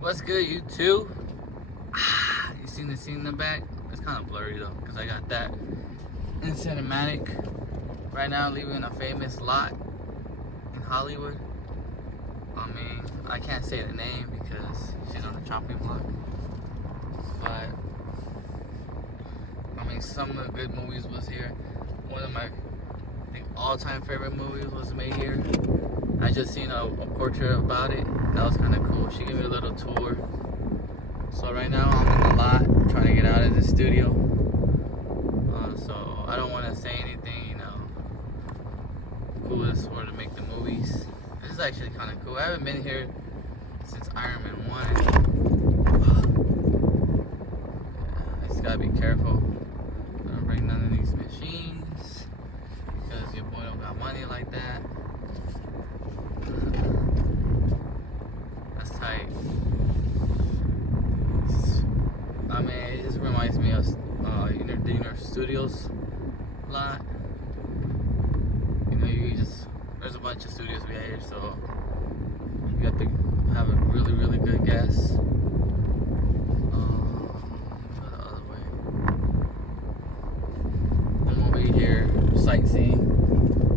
What's good, YouTube? You seen the scene in the back? It's kind of blurry though, because I got that in cinematic. Right now, leaving a famous lot in Hollywood. I mean, I can't say the name because she's on the chopping block. But I mean, some of the good movies was here. One of my all-time favorite movies was made here. I just seen a portrait about it. That was kind of cool. She gave me a little tour. So right now I'm in the lot trying to get out of the studio. So I don't want to say anything, you know, coolest for to make the movies. This is actually kind of cool. I haven't been here since Iron Man 1. I just gotta be careful. Don't break none of these machines because your boy don't got money like that. That's tight. I mean, it just reminds me of the Universal Studios lot. You know, there's a bunch of studios we have here, so you have to have a really, really good guess. The other way. I'm over here sightseeing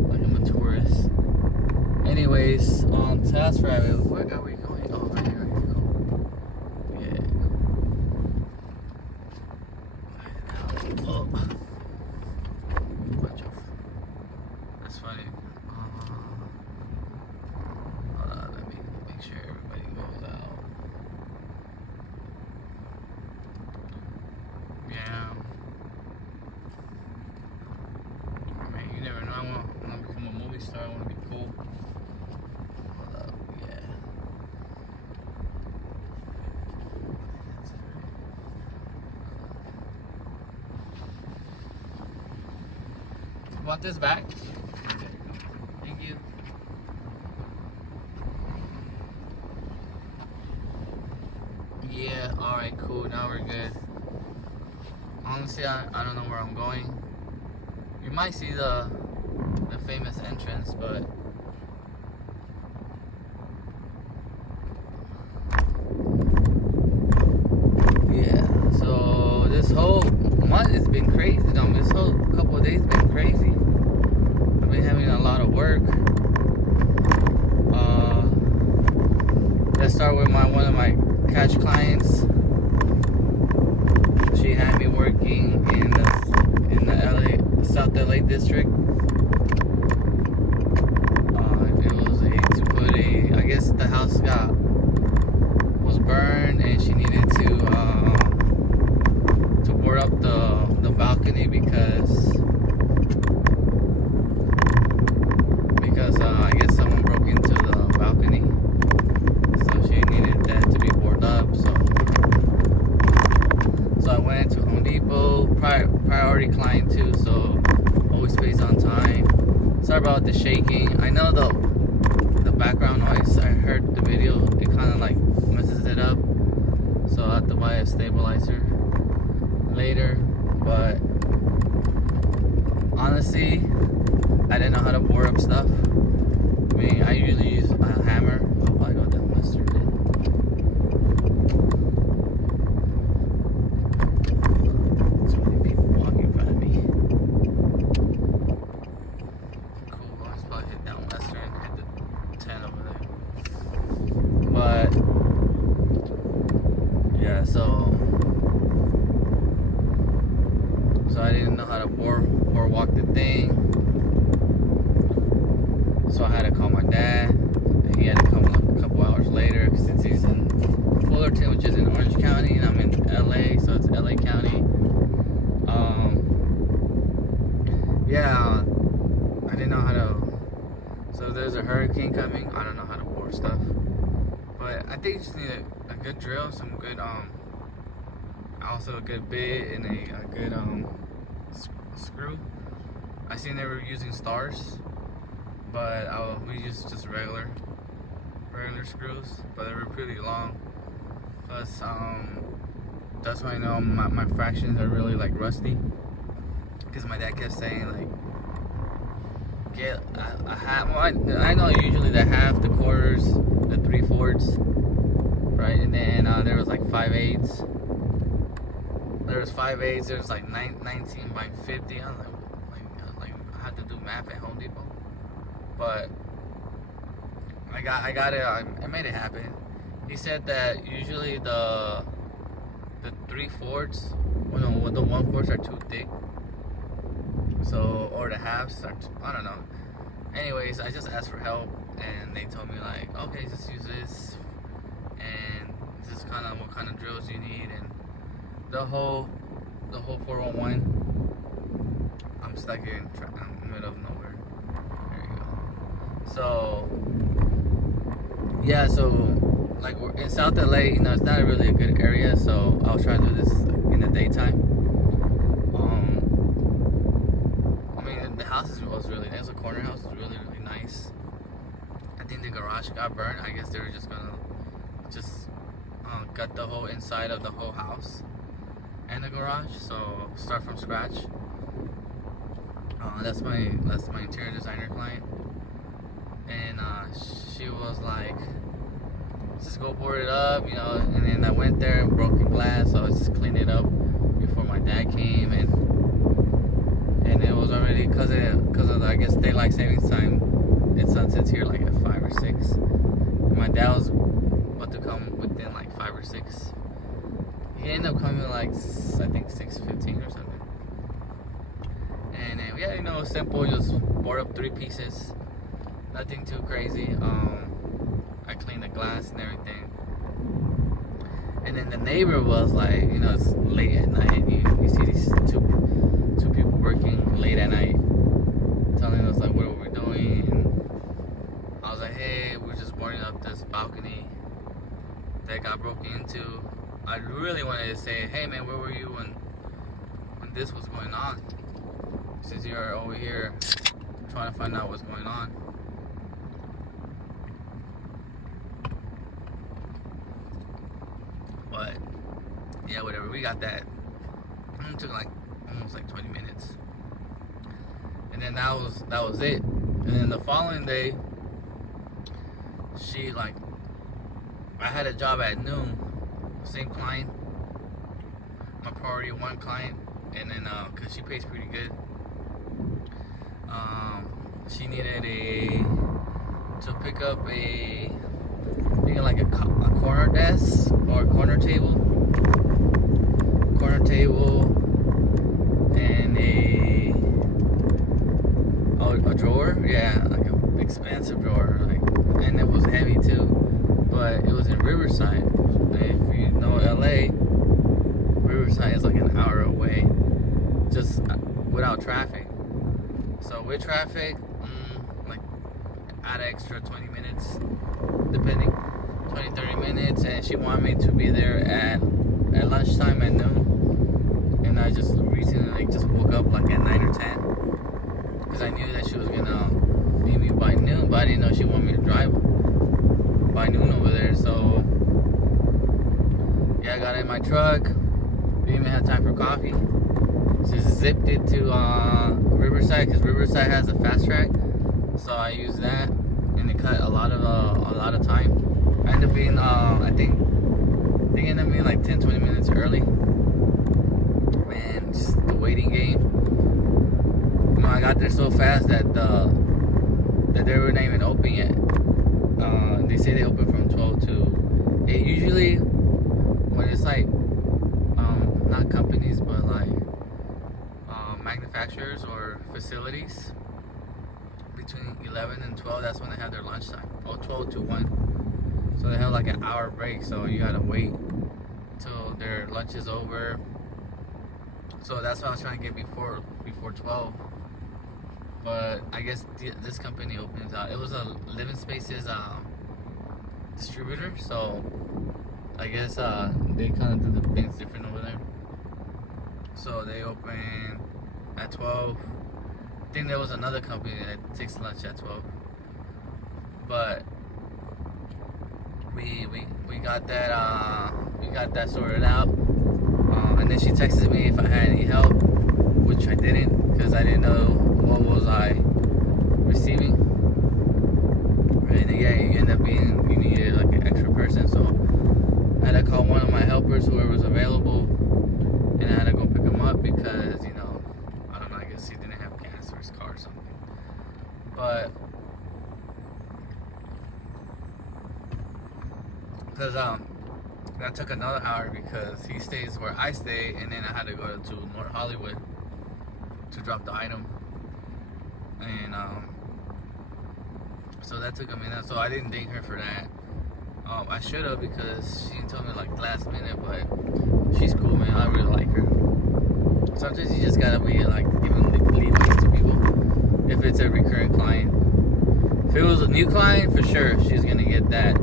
like I'm a tourist. Anyways, on Taskrabbit, where are we going? Oh, right here. Yeah. Oh. Bunch of. That's funny. Hold on, let me make sure everybody goes out. Yeah. I mean, you never know. I want to become a movie star. I want to be cool. Hold up, yeah. That's right. You want this back? Thank you. Yeah, alright, cool. Now we're good. Honestly, I don't know where I'm going. You might see the famous entrance, but yeah, so this whole month has been crazy. This whole couple of days has been crazy. I've been having a lot of work. Let's start with one of my cash clients. She had me working in the South LA district. It was I guess the house was burned, and she needed to board up the balcony because I guess someone broke into the balcony, so she needed that to be boarded up. So I went to Home Depot, priority client too, so always pays on time. Sorry about the shaking. I know the background noise. I heard the video. It kind of like messes it up, so I have to buy a stabilizer later. But honestly, I didn't know how to board up stuff. I mean, I usually use a hammer. I'll probably go down mustard. So many people walking in front of me. Cool. I'll just probably hit down western and hit the 10 over there. But yeah, so I didn't know how to board walk the thing. So I had to call my dad. And he had to come like a couple hours later since he's in Fullerton, which is in Orange County, and I'm in LA, so it's LA County. Yeah, I didn't know how to. So if there's a hurricane coming, I don't know how to board stuff. But I think you just need a good drill, some good also a good bit and a good screw. I seen they were using stars, but we used just regular screws, but they were pretty long. Plus, that's why I know my fractions are really like rusty, because my dad kept saying like, get a half. Well, I know usually the half, the quarters, the 3/4, right, and then 5/8. There's 5/8. There's like 19 by 50. I was like I had to do math at Home Depot, but I got it. I made it happen. He said that usually the 3/4, the 1/4 are too thick. So, or the halves are, I don't know. Anyways, I just asked for help, and they told me like, okay, just use this, and this is kind of what kind of drills you need, and the whole 411. I'm stuck here in the middle of nowhere. There you go. So, yeah, so like we're in South LA, you know, it's not really a good area, so I'll try to do this in the daytime. The house was really nice. The corner house was really nice. I think the garage got burned. I guess they were just gonna gut the whole inside of the whole house and the garage. So start from scratch. That's my interior designer client, and she was like, just go board it up, you know. And then I went there and broken glass, so I just cleaned it up before my dad came, and it was already because of the, I guess, daylight savings time. It sunsets here like at 5 or 6. And my dad was about to come within like 5 or 6. He ended up coming like, I think 6:15 or something. And yeah, you know, simple, just board up 3 pieces. Nothing too crazy. I cleaned the glass and everything. And then the neighbor was like, you know, it's late at night. You see these two people working late at night, telling us like what we're doing. And I was like, hey, we're just boarding up this balcony that got broken into. I really wanted to say, hey man, where were you when this was going on? Since you're over here trying to find out what's going on. But yeah, whatever. We got that. It took like almost like 20 minutes, and then that was it. And then the following day, I had a job at noon, same client, my priority 1 client, and then cause she pays pretty good, she needed to pick up a corner desk or corner table, and a drawer, yeah, like an expensive drawer, like, and it was heavy too, but it was in Riverside. If you know LA, Riverside is like an hour away, just without traffic. So with traffic, like add an extra 20 minutes, depending, 20-30 minutes, and she wanted me to be there at lunchtime at noon. And I just recently just woke up like at 9 or 10, because I knew that she was gonna meet me by noon, but I didn't know she wanted me to drive by noon over there. So yeah, I got in my truck, didn't even have time for coffee, just zipped it to Riverside, because Riverside has a fast track, so I used that, and it cut a lot of time. I ended up being I think it ended up being like 10-20 minutes early. Man, just the waiting game. You know, I got there so fast that they were not even open yet. They say they open from 12 to 8. Usually, when it's like not companies, but like manufacturers or facilities, between 11 and 12, that's when they have their lunchtime. Oh, 12 to 1. So they have like an hour break, so you gotta wait till their lunch is over. So that's what I was trying to get before 12. But I guess this company opens out. It was a Living Spaces distributor, so I guess they kind of do the things different over there. So they open at 12. I think there was another company that takes lunch at 12. But we got that sorted out. And then she texted me if I had any help, which I didn't, because I didn't know what was I receiving. And yeah, you end up being, you needed like an extra person, so I had to call one of my helpers first whoever was available, and I had to go pick him up because, you know, I don't know, I guess he didn't have gas for his car or something. But because that took another hour because he stays where I stay, and then I had to go to North Hollywood to drop the item, and so that took a minute. So I didn't thank her for that. I should have, because she told me like last minute, but she's cool, man. I really like her. Sometimes you just gotta be like giving leeways to people if it's a recurring client. If it was a new client, for sure she's gonna get that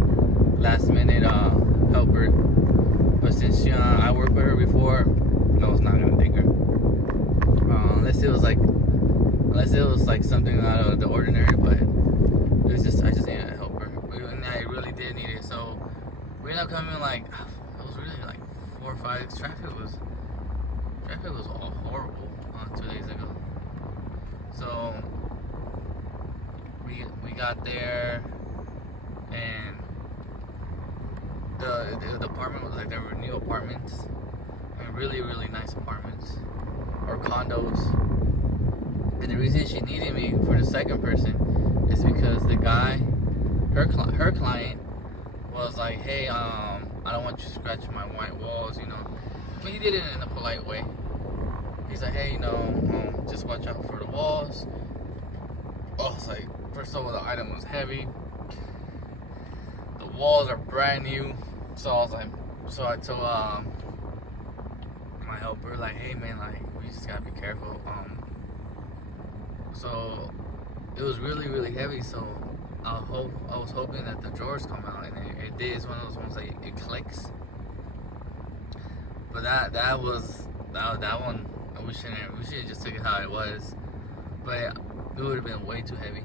last minute helper. But since I worked with her before, I was not gonna thank her. Unless it was like something out of the ordinary, but it was just I just needed to help her. And I really did need it. So we ended up coming like it was really like 4 or 5. Traffic was all horrible 2 days ago. So we got there, and the apartment was like, there were new apartments, and really nice apartments or condos. And the reason she needed me for the second person is because the guy, her client, was like, hey, I don't want you scratching my white walls, you know. But he did it in a polite way. He's like, hey, you know, just watch out for the walls. Oh, it's like, first of all, the item was heavy. The walls are brand new. So I was like, so I told my helper, like, hey man, like, we just gotta be careful. So it was really heavy. So I was hoping that the drawers come out, and it did. It's one of those ones that it clicks. But that one, we should have just took it how it was. But it would have been way too heavy.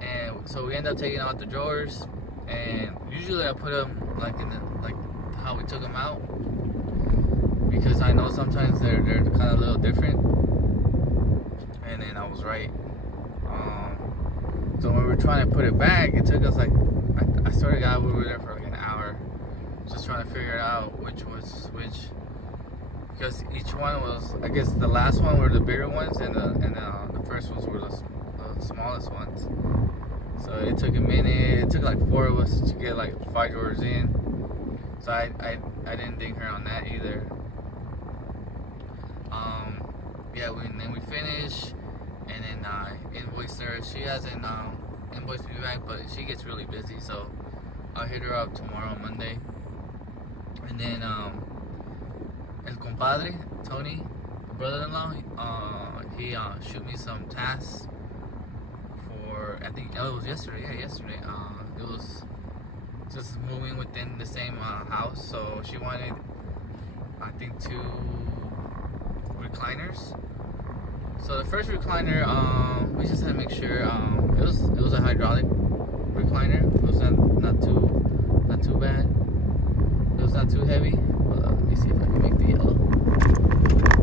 And so we ended up taking out the drawers, and usually I put them like in the, like how we took them out, because I know sometimes they're kind of a little different. And then I was right. So when we were trying to put it back, it took us like, I swear to God, we were there for like an hour, just trying to figure it out which was which, because each one was, I guess the last one were the bigger ones, and the first ones were the smallest ones. So it took a minute. It took like 4 of us to get like 5 drawers in. So I didn't thank her on that either. Yeah, then we finished, and then invoiced her. She hasn't invoiced me back, but she gets really busy, so I'll hit her up tomorrow, Monday. And then el compadre Tony, brother-in-law, he shoot me some tasks for, I think, it was yesterday. Yeah, yesterday. It was just moving within the same house. So she wanted, I think, 2 recliners. So the first recliner, we just had to make sure it was a hydraulic recliner. It was not too bad. It was not too heavy. Hold on, let me see if I can make the yellow.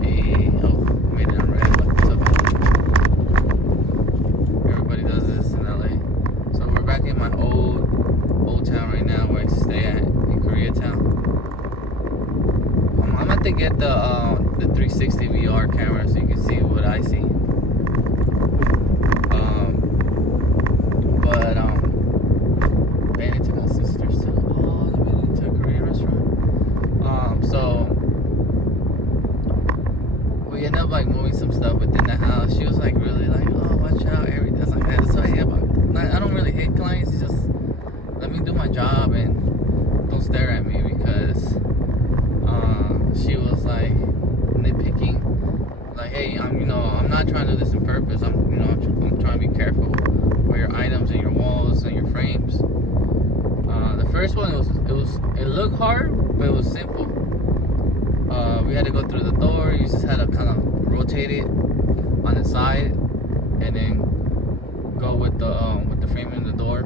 Hey, oh, I made it on red. What's up? Everybody does this in LA. So we're back in my old town right now, where I stay at in Koreatown. I'm about to get the 360 VR camera so you can see what I see. Ran into my sister's too. Oh, they went into a Korean restaurant. So we ended up like moving some stuff within the house. She was like really like, oh, watch out, everything. I was like, that's what I hate about. I don't really hate clients. It's just let me do my job and don't stare at me, because she was like nitpicking, like, hey, I'm not trying to do this on purpose. I'm trying to be careful with your items and your walls and your frames. The first one, it looked hard, but it was simple. We had to go through the door. You just had to kind of rotate it on the side, and then go with the frame in the door.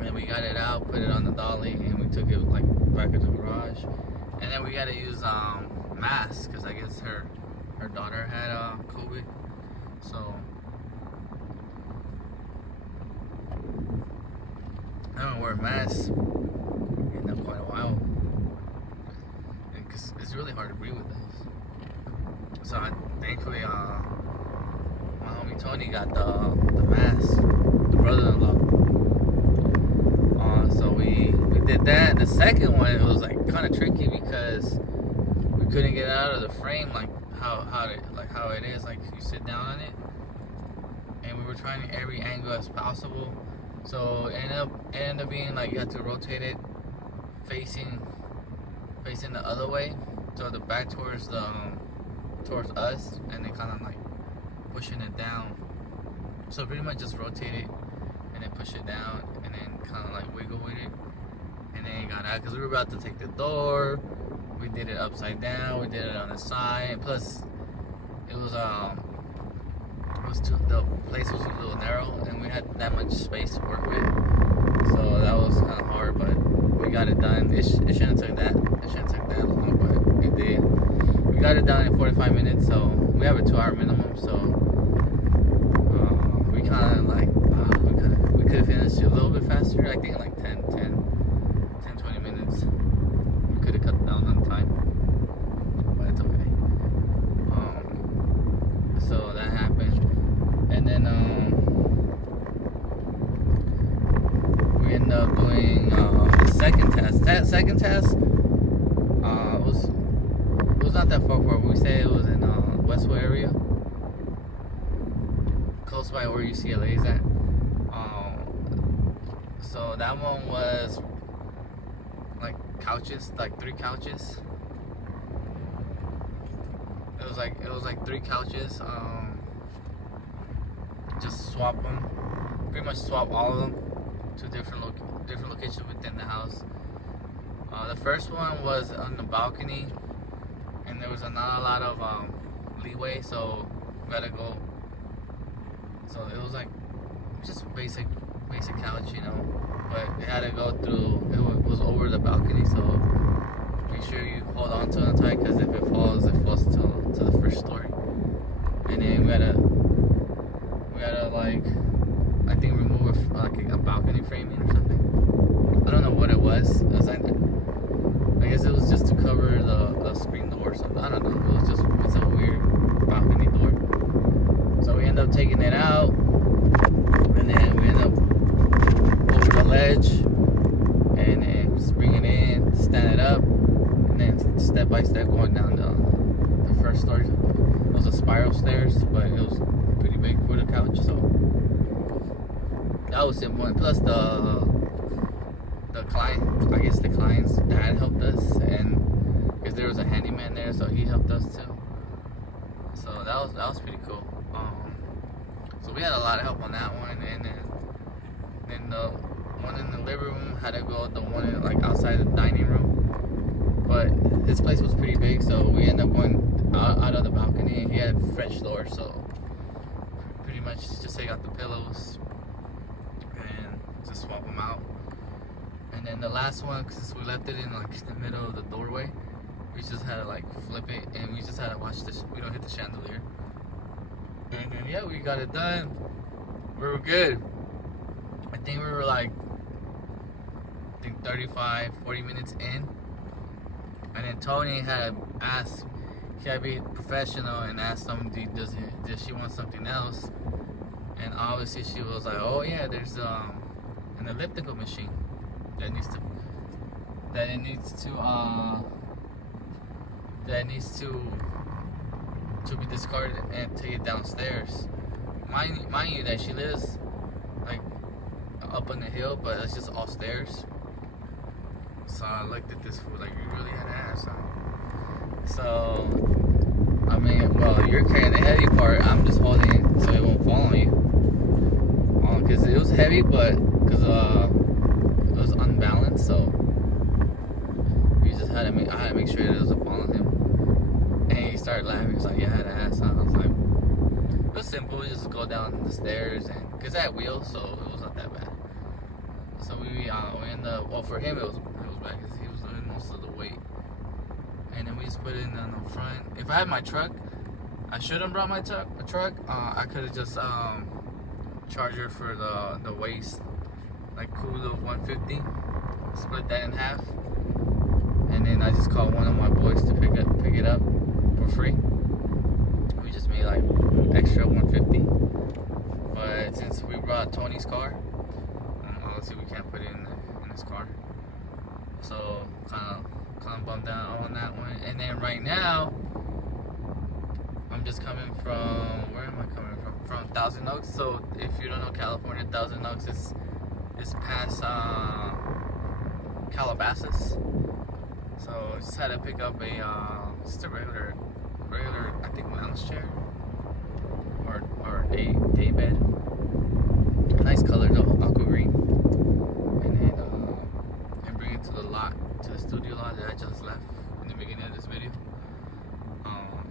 And we got it out, put it on the dolly, and we took it like back into the garage. And then we got to use masks, because I guess her daughter had COVID. So I don't wear masks in quite a while. agree with those. So thankfully, my homie Tony got the mask, the brother-in-law. So we did that. The second one, it was like kind of tricky because we couldn't get it out of the frame, like how it is, like you sit down on it, and we were trying every angle as possible. So it ended up being like you had to rotate it facing the other way, so the back towards us, and then kind of like pushing it down. So pretty much just rotate it and then push it down, and then kind of like wiggle with it, and then it got out because we were about to take the door. We did it upside down. We did it on the side. Plus, the place was a little narrow, and we had that much space to work with. So that was kind of hard, but we got it done. It shouldn't have took that. It shouldn't take that long, but it did. We got it done in 45 minutes. So we have a 2-hour minimum. So we kind of like we could have finished it a little bit faster. I think like 10, 20 minutes. We could have cut down on time, but it's okay. So that happened, and then we ended up doing the second test. That second test was not that far apart. We say it was in Westwood area, close by where UCLA is at. So that one was like couches, like 3 couches. It was like 3 couches. Just swap them, pretty much swap all of them to different locations within the house. The first one was on the balcony, and there was not a lot of leeway, so we gotta go. So it was like just basic couch, you know, but it had to go through. It was over the balcony, so make sure you hold on to it tight, because if it falls to the first story. And then we gotta like, I think remove like a balcony framing or something. I don't know what it was. It was like, I guess it was just to cover the screen door or something. I don't know. It's a weird balcony door. So we end up taking it out, and then we end up over the ledge, and then just bring it in, stand it up, and then step by step going down the first story. It was a spiral stairs, but it was pretty big for the couch, so that was simple. And plus the client, I guess the client's dad helped us, and because there was a handyman there, so he helped us too. So that was pretty cool. So we had a lot of help on that one, and then the one in the living room had to go the one in, like outside the dining room. But this place was pretty big, so we ended up going out of the balcony, and he had French doors, so pretty much just take out the pillows and just swap them out. And then the last one, since we left it in like the middle of the doorway, we just had to like flip it, and we just had to watch this. We don't hit the chandelier. And then yeah, we got it done. We were good. I think we were like 35-40 minutes in, and then Tony had to ask, can I be professional, and ask them, does she want something else? And obviously she was like, oh yeah, there's an elliptical machine that needs to be discarded and take it downstairs. Mind you that she lives like up on the hill, but it's just all stairs. So I looked at this fool like, you really had ass, huh? So I mean, well, you're carrying the heavy part, I'm just holding it so it won't fall on you. Because it was heavy, but because it was unbalanced, so we just had to I had to make sure it doesn't fall on him. And he started laughing. He's like, yeah, I had ass, huh? I was like, it was simple. We just go down the stairs, and because I had wheels, so it was not that bad. So we ended up, well, for him it was bad because he was doing most of the weight. And then we just put it in on the front. If I had my truck, I should have brought my truck. I could have just charger for the waist, like cool of 150, split that in half, and then I just called one of my boys to pick it up for free. We just made like extra 150. But since we brought Tony's car, obviously we can't put it in his car. So kind of bummed out on that one. And then right now, I'm just coming from, where am I coming from? From Thousand Oaks. So if you don't know California, Thousand Oaks is past Calabasas. So I just had to pick up just a regular, I think lounge chair or day bed. Nice color though, aqua green. And then bring it to the studio lot that I just left in the beginning of this video.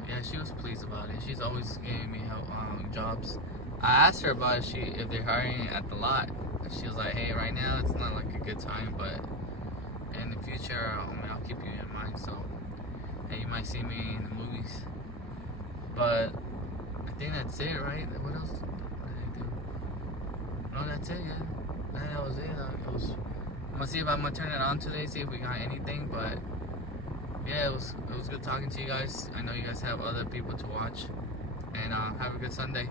Yeah, she was pleased about it. She's always giving me help jobs. I asked her about if they're hiring at the lot. She was like, hey, right now it's not like a good time, but in the future, I'll keep you in mind. So, and you might see me in the movies. But I think that's it, right? What else? What did I do? No, that's it. Yeah, that was it. I'm gonna see if I'm gonna turn it on today. See if we got anything. But yeah, it was good talking to you guys. I know you guys have other people to watch, and have a good Sunday.